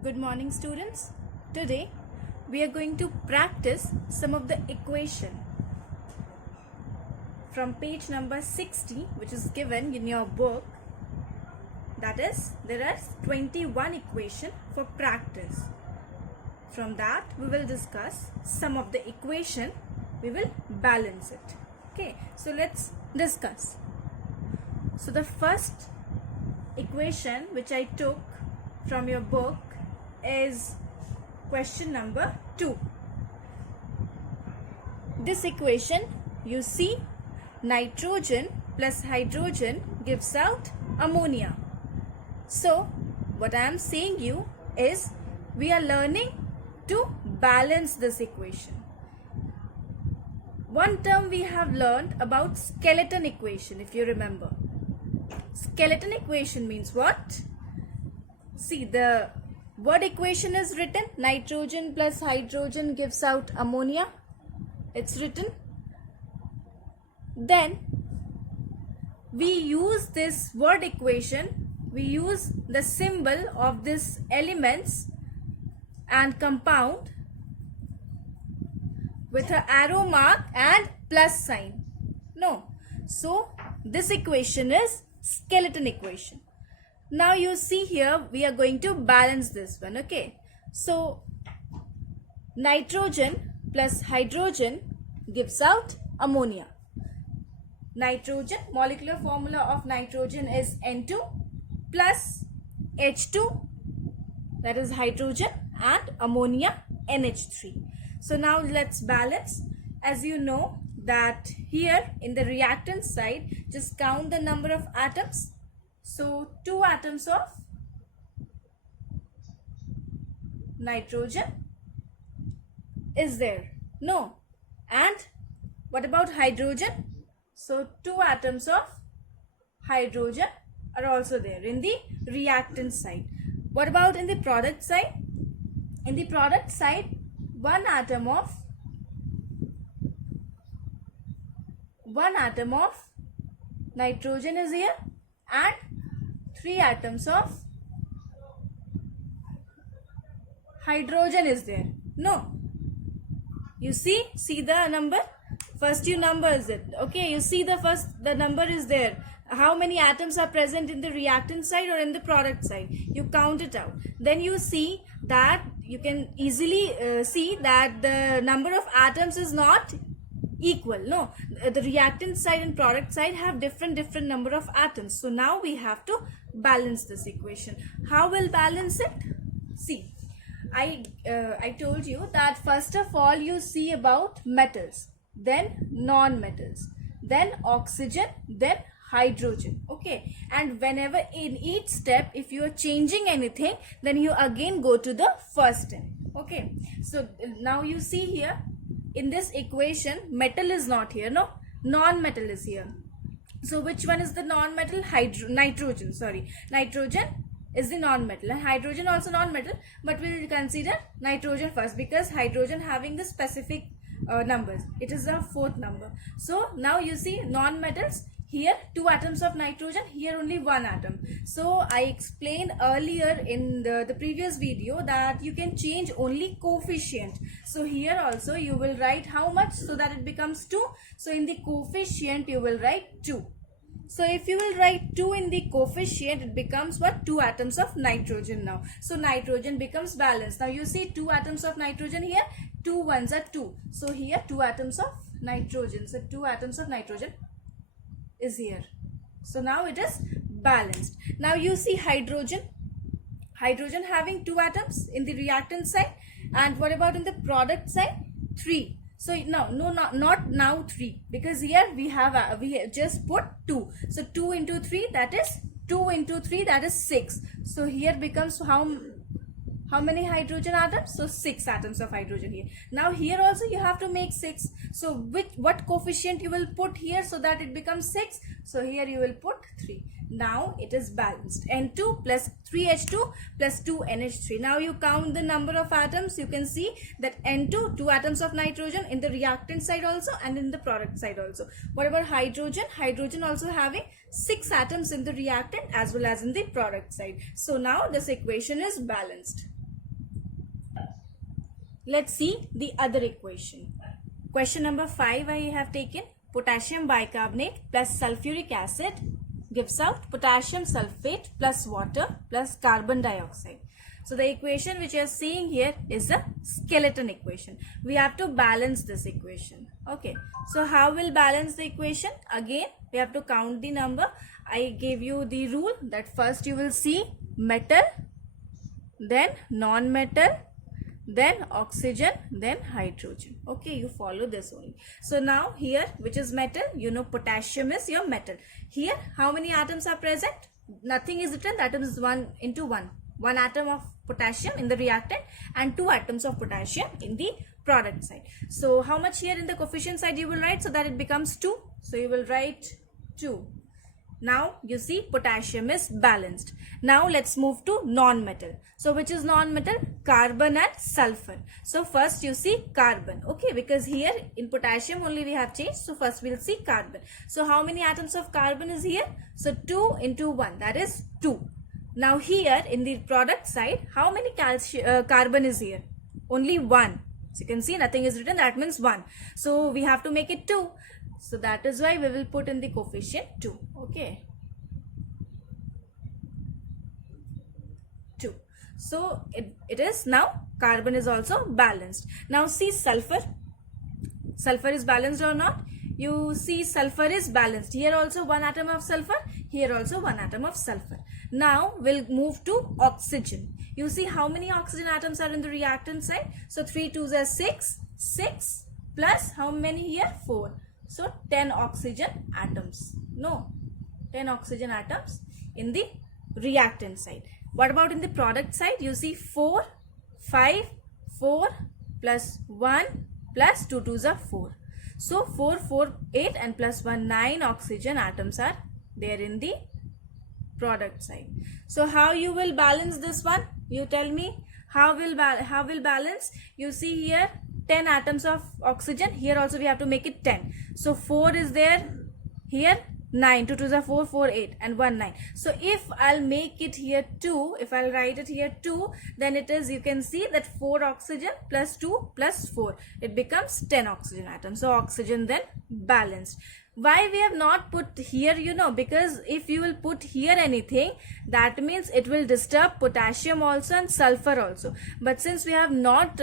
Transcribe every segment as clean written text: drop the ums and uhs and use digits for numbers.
Good morning, students. Today we are going to practice some of the equation from page number 60, which is given in your book. That is, there are 21 equation for practice. From that we will discuss some of the equation. We will balance it. Okay, so let's discuss. So the first equation which I took from your book is question number 2. This equation, you see, nitrogen plus hydrogen gives out ammonia. So what I am saying you is we are learning to balance this equation. One term we have learned about skeleton equation, if you remember. Skeleton equation means what? See, the word equation is written, nitrogen plus hydrogen gives out ammonia. It's written. Then we use this word equation, we use the symbol of this elements and compound with an arrow mark and plus sign. No. So this equation is skeleton equation. Now you see here we are going to balance this one. Okay, so nitrogen plus hydrogen gives out ammonia. Nitrogen, molecular formula of nitrogen is N2 plus H2, that is hydrogen, and ammonia NH3. So now let's balance. As you know that here in the reactant side, just count the number of atoms. So 2 atoms of nitrogen is there. No. And what about hydrogen? So 2 atoms of hydrogen are also there in the reactant side. What about in the product side? In the product side, 1 atom of nitrogen is here and 3 atoms of hydrogen is there. No. You see the number. First you numbers it. Okay, you see the number is there. How many atoms are present in the reactant side or in the product side? You count it out. Then you see that you can easily see that the number of atoms is not equal. No, the reactant side and product side have different number of atoms. So now we have to balance this equation. How will balance it? See, I told you that first of all you see about metals, then non-metals, then oxygen, then hydrogen. Okay, and whenever in each step if you are changing anything, then you again go to the first step. Okay, so now you see here in this equation metal is not here. No, non-metal is here. So which one is the non-metal? Nitrogen. Sorry, nitrogen is the non-metal and hydrogen also non-metal, but we will consider nitrogen first because hydrogen having the specific numbers. It is the 4th number. So now you see non-metals. Here 2 atoms of nitrogen, here only 1 atom. So I explained earlier in the previous video that you can change only coefficient. So here also you will write how much so that it becomes 2. So in the coefficient you will write 2. So if you will write 2 in the coefficient, it becomes what? 2 atoms of nitrogen now. So nitrogen becomes balanced. Now you see 2 atoms of nitrogen here, 2 ones are 2. So here 2 atoms of nitrogen. So 2 atoms of nitrogen is here. So now it is balanced. Now you see hydrogen having 2 atoms in the reactant side, and what about in the product side? 3. So now not now 3, because here we have just put 2. So 2 into 3, that is 2 into 3, that is 6. So here becomes how many hydrogen atoms? So 6 atoms of hydrogen here. Now here also you have to make 6. So what coefficient you will put here so that it becomes 6? So here you will put 3. Now it is balanced. N2 plus 3H2 plus 2NH3. Now you count the number of atoms. You can see that N2, 2 atoms of nitrogen in the reactant side also and in the product side also. What about hydrogen? Hydrogen also having 6 atoms in the reactant as well as in the product side. So now this equation is balanced. let's see the other equation. Question number 5 I have taken. Potassium bicarbonate plus sulfuric acid gives out potassium sulfate plus water plus carbon dioxide. So the equation which you are seeing here is a skeleton equation. We have to balance this equation. Okay, so how will balance the equation? Again, we have to count the number. I gave you the rule that first you will see metal, then non-metal, then oxygen, then hydrogen. Okay, you follow this only. So now here, which is metal, you know potassium is your metal. Here, how many atoms are present? Nothing is written, that is 1 into 1. 1 atom of potassium in the reactant and 2 atoms of potassium in the product side. So how much here in the coefficient side you will write so that it becomes 2? So you will write 2. Now you see potassium is balanced. Now let's move to non-metal. So which is non-metal? Carbon and sulfur. So first you see carbon. Okay, because here in potassium only we have changed. So first we'll see carbon. So how many atoms of carbon is here? So 2 into 1, that is 2. Now here in the product side, how many carbon is here? Only 1. So you can see nothing is written, that means 1. So we have to make it 2. So that is why we will put in the coefficient 2. Okay. 2. So it is now carbon is also balanced. Now see sulfur. Sulfur is balanced or not? You see sulfur is balanced. Here also 1 atom of sulfur. Here also 1 atom of sulfur. Now we'll move to oxygen. You see how many oxygen atoms are in the reactant side? So 3 2s are 6. 6 plus how many here? 4. So 10 oxygen atoms. No, 10 oxygen atoms in the reactant side. What about in the product side? You see 4, 5, 4 plus 1 plus 2 2s are 4. So 4, 4, 8 and plus 1, 9 oxygen atoms are there in the product side. So how you will balance this one? You tell me how will balance? You see here 10 atoms of oxygen. Here also we have to make it 10. So 4 is there. Here 9. 2 2s are 4, 4, 8 and 1, 9. So if I'll make it here 2, if I'll write it here 2, then it is, you can see that 4 oxygen plus 2 plus 4. It becomes 10 oxygen atoms. So oxygen then balanced. Why we have not put here, you know, because if you will put here anything, that means it will disturb potassium also and sulfur also. But since we have not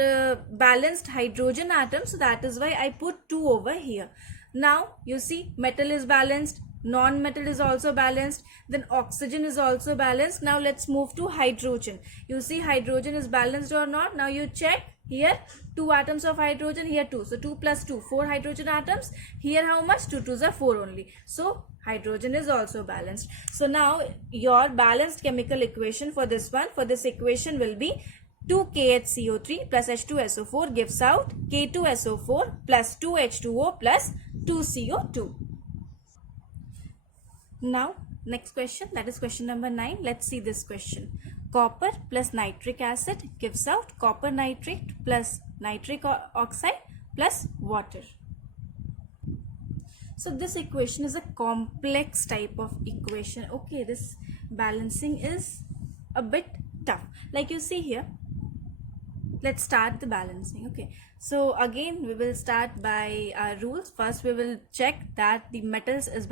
balanced hydrogen atoms, so that is why I put 2 over here. Now you see metal is balanced, non-metal is also balanced, then oxygen is also balanced. Now let's move to hydrogen. You see hydrogen is balanced or not? Now you check. Here 2 atoms of hydrogen, here 2. So 2 plus 2, 4 hydrogen atoms. Here how much? 2 2s are 4 only. So hydrogen is also balanced. So now your balanced chemical equation for this one, for this equation will be 2KHCO3 plus H2SO4 gives out K2SO4 plus 2H2O plus 2CO2. Now next question, that is question number 9. Let's see this question. Copper plus nitric acid gives out copper nitrate plus nitric oxide plus water. So this equation is a complex type of equation. Okay, this balancing is a bit tough. Like you see here, let's start the balancing. Okay, so again we will start by our rules. First we will check that the metal is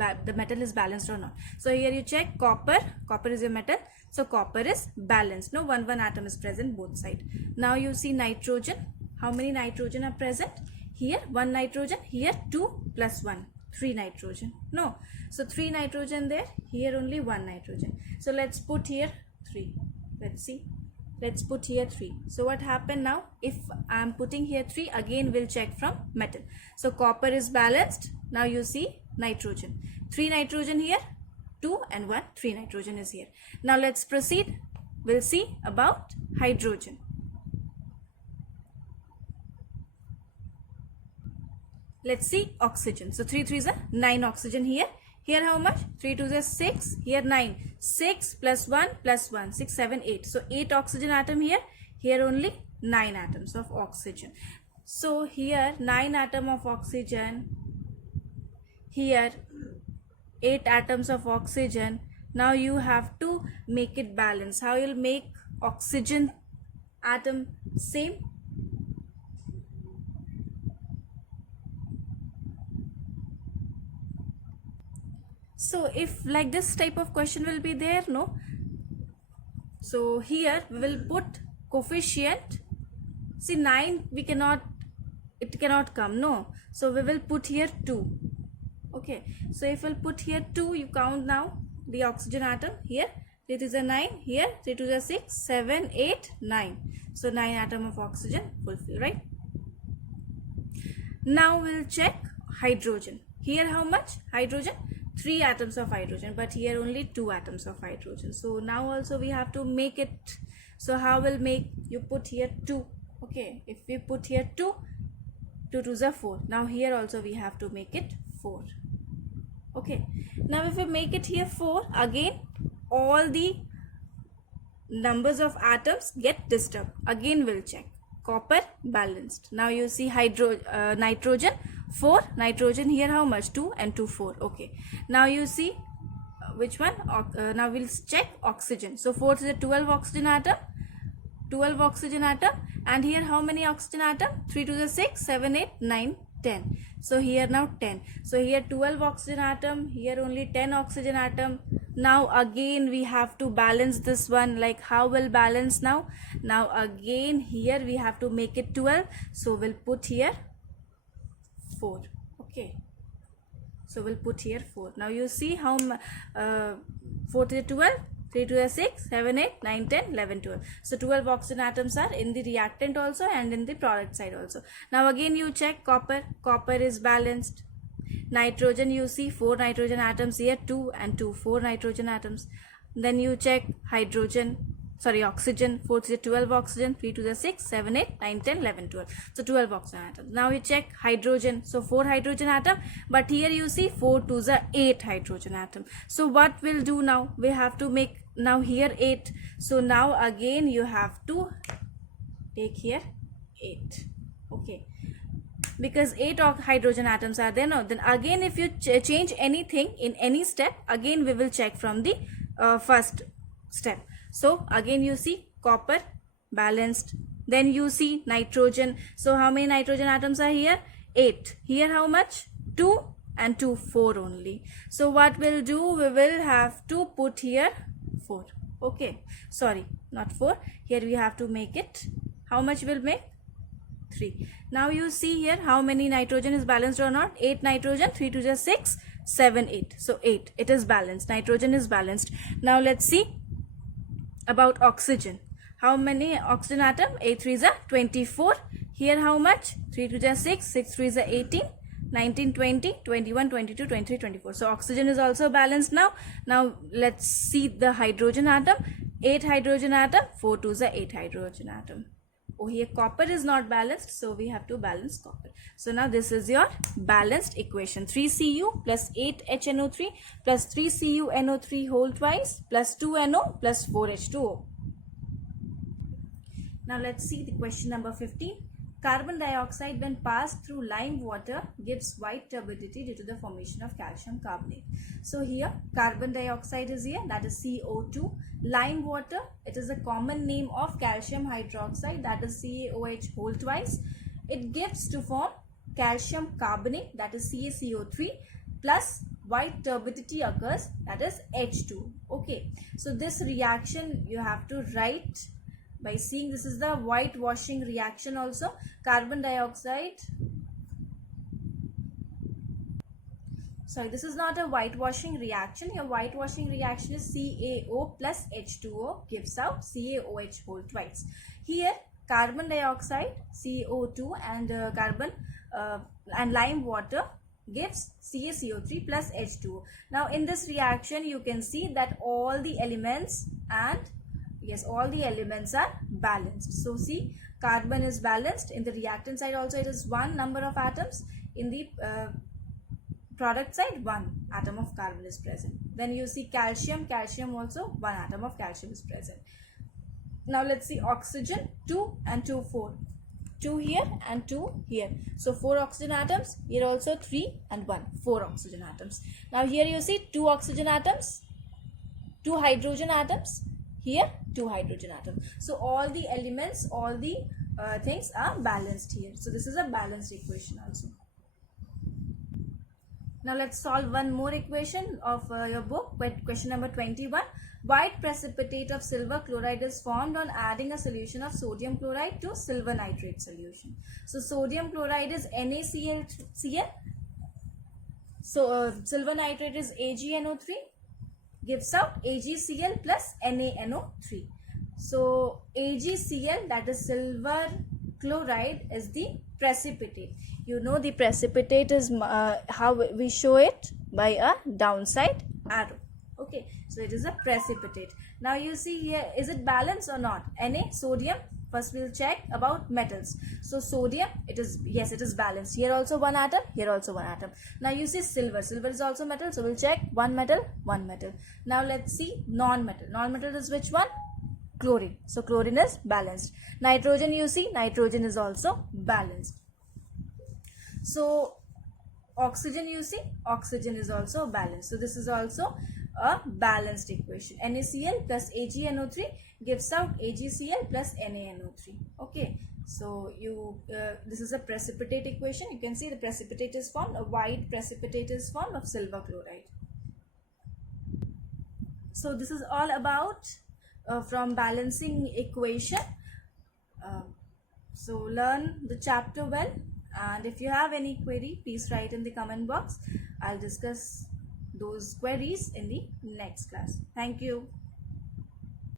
balanced or not. So here you check copper is your metal. So copper is balanced. No, 1 atom is present both sides. Now you see nitrogen. How many nitrogen are present? Here 1 nitrogen. Here 2 plus 1. 3 nitrogen. No. So 3 nitrogen there. Here only 1 nitrogen. So let's put here 3. Let's see. Let's put here 3. So what happened now? If I'm putting here 3, again we'll check from metal. So copper is balanced. Now you see nitrogen. 3 nitrogen here. 2 and 1, 3 nitrogen is here. Now let's proceed. We'll see about hydrogen. Let's see oxygen. So 3 3s are 9 oxygen here. Here how much? 3 2s are 6. Here 9. 6 plus 1 plus 1. 6, 7, 8. So 8 oxygen atom here. Here only 9 atoms of oxygen. So here 9 atom of oxygen. Here 8 atoms of oxygen. Now you have to make it balance. How you'll make oxygen atom same? So if like this type of question will be there, no? So here we will put coefficient. See 9 we cannot, it cannot come, no? So we will put here 2. Okay, so if we'll put here 2, you count now the oxygen atom here. 3 to the 9, here 3 to the 6, 7, 8, 9. So 9 atom of oxygen fulfill, right? Now we'll check hydrogen. Here how much? Hydrogen? 3 atoms of hydrogen, but here only 2 atoms of hydrogen. So now also we have to make it. So how will make? You put here 2. Okay, if we put here 2, 2 to the 4. Now here also we have to make it 4. Okay, now if we make it here 4, again all the numbers of atoms get disturbed. Again we'll check. Copper balanced. Now you see nitrogen 4, nitrogen here how much? 2 and 2 4. Okay, now you see which one? Now we'll check oxygen. So 4 is a 12 oxygen atom, 12 oxygen atom, and here how many oxygen atom? 3 to the 6, 7, 8, 9, 10. So here now 10. So here 12 oxygen atom, here only 10 oxygen atom. Now again we have to balance this one. Like how will balance now? Now again here we have to make it 12. So we'll put here 4. Okay, so we'll put here 4. Now you see how 4 to the 12, 3 to the 6, 7, 8, 9, 10, 11, 12. So 12 oxygen atoms are in the reactant also and in the product side also. Now again you check copper. Copper is balanced. Nitrogen, you see 4 nitrogen atoms here, 2 and 2, 4 nitrogen atoms. Then you check hydrogen, sorry, oxygen, 4 to the 12 oxygen, 3 to the 6, 7, 8, 9, 10, 11, 12. So 12 oxygen atoms. Now you check hydrogen. So 4 hydrogen atom, but here you see 4 to the 8 hydrogen atom. So what we'll do now? We have to make now here 8. So now again you have to take here 8. Okay, because 8 hydrogen atoms are there now. Then again if you change anything in any step, again we will check from the first step. So again you see copper balanced. Then you see nitrogen. So how many nitrogen atoms are here? 8. Here how much? 2 and 2, 4 only. So what we'll do? We will have to put here 4. Okay, sorry, not 4. Here we have to make it. How much will make? 3. Now you see here how many nitrogen is balanced or not? 8 nitrogen, 3 to the 6, 7, 8. So 8, it is balanced. Nitrogen is balanced. Now let's see about oxygen. How many oxygen atom? 8 3 is a 24. Here how much? 3 to the 6, 6 3 is a 18, 19, 20, 21, 22, 23, 24. So oxygen is also balanced now. Now let's see the hydrogen atom. 8 hydrogen atom, 4 2 is a 8 hydrogen atom. Oh, here copper is not balanced, so we have to balance copper. So now this is your balanced equation. 3Cu plus 8HNO3 plus 3CuNO3 whole twice plus 2NO plus 4H2O. Now let's see the question number 15. Carbon dioxide when passed through lime water gives white turbidity due to the formation of calcium carbonate. So here carbon dioxide is here, that is CO2. Lime water, it is a common name of calcium hydroxide, that is CaOH whole twice. It gives to form calcium carbonate, that is CaCO3, plus white turbidity occurs, that is H2. Okay, so this reaction you have to write by seeing. This is the whitewashing reaction also. Carbon dioxide, sorry, this is not a whitewashing reaction. Your whitewashing reaction is CaO plus H2O gives out CaOH whole twice. Here carbon dioxide, CO2 and carbon and lime water gives CaCO3 plus H2O. Now in this reaction you can see that all the elements and yes, all the elements are balanced. So see, carbon is balanced. In the reactant side also it is one number of atoms. In the product side, one atom of carbon is present. Then you see calcium, calcium also one atom of calcium is present. Now let's see oxygen, 2 and 2, 4. 2 here and 2 here. So 4 oxygen atoms. Here also 3 and 1, 4 oxygen atoms. Now here you see 2 oxygen atoms, 2 hydrogen atoms. Here 2 hydrogen atoms. So all the elements, all the things are balanced here. So this is a balanced equation also. Now let's solve one more equation of your book. Question number 21. White precipitate of silver chloride is formed on adding a solution of sodium chloride to silver nitrate solution. So sodium chloride is NaCl. So silver nitrate is AgNO3, gives out AgCl plus NaNO3. So AgCl, that is silver chloride, is the precipitate. You know the precipitate is how we show it, by a downside arrow. Okay, so it is a precipitate. Now you see here, is it balanced or not? Na, sodium. First we'll check about metals. So sodium, it is, yes, it is balanced. Here also one atom, here also one atom. Now you see silver. Silver is also metal, so we'll check one metal, one metal. Now let's see non-metal. Non-metal is which one? Chlorine. So chlorine is balanced. Nitrogen, you see, nitrogen is also balanced. So oxygen, you see, oxygen is also balanced. So this is also a balanced equation. NaCl plus AgNO3 gives out AgCl plus NaNO3. Okay, so you this is a precipitate equation. You can see the precipitate is formed, a white precipitate is formed of silver chloride. So this is all about from balancing equation. So learn the chapter well, and if you have any query, please write in the comment box. I'll discuss those queries in the next class. Thank you.